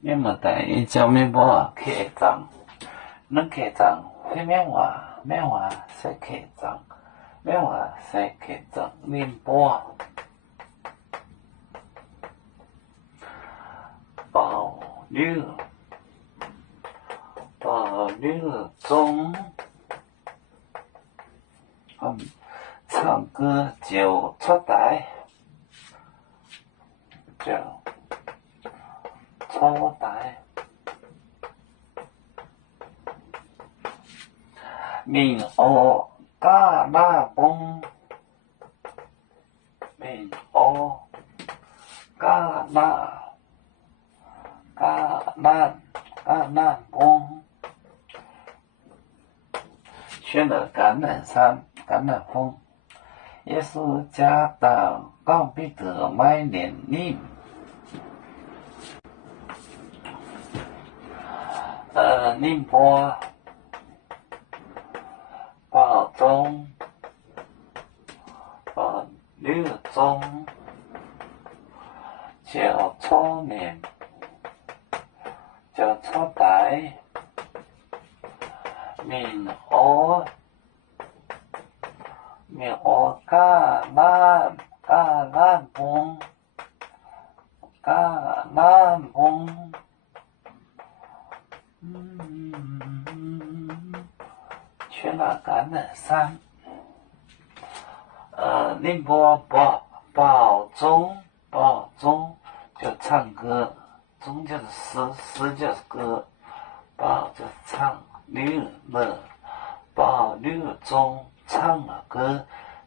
你们等一叫面包客长，能客长会面话是客长，面话是客长面包，保留中，唱歌就出台，就出台。闽学加拿崩，闽学加拿崩，去了橄榄山，橄榄峰。耶稣家到告彼得买连理，宁波保中保六中叫初年叫初代闽学加南崩去了橄榄山，宁波保中就唱歌，中就是诗就是歌，保就是唱，六保六中唱了歌，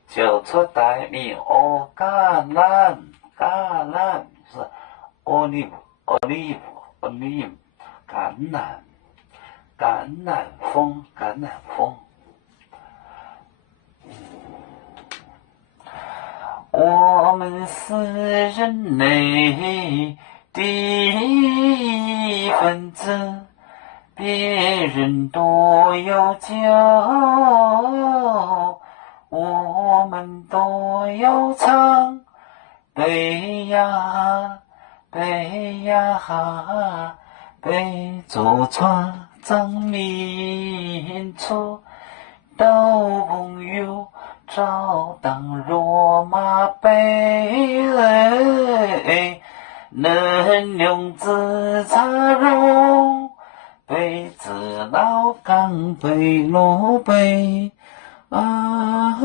就出台闽学橄榄是 olive 橄榄峰。我们是人类的一份子，别人都有酒，我们都要唱。背呀背着船长民族，到朋友照当罗马杯，能用自茶容，杯子老钢杯罗杯啊。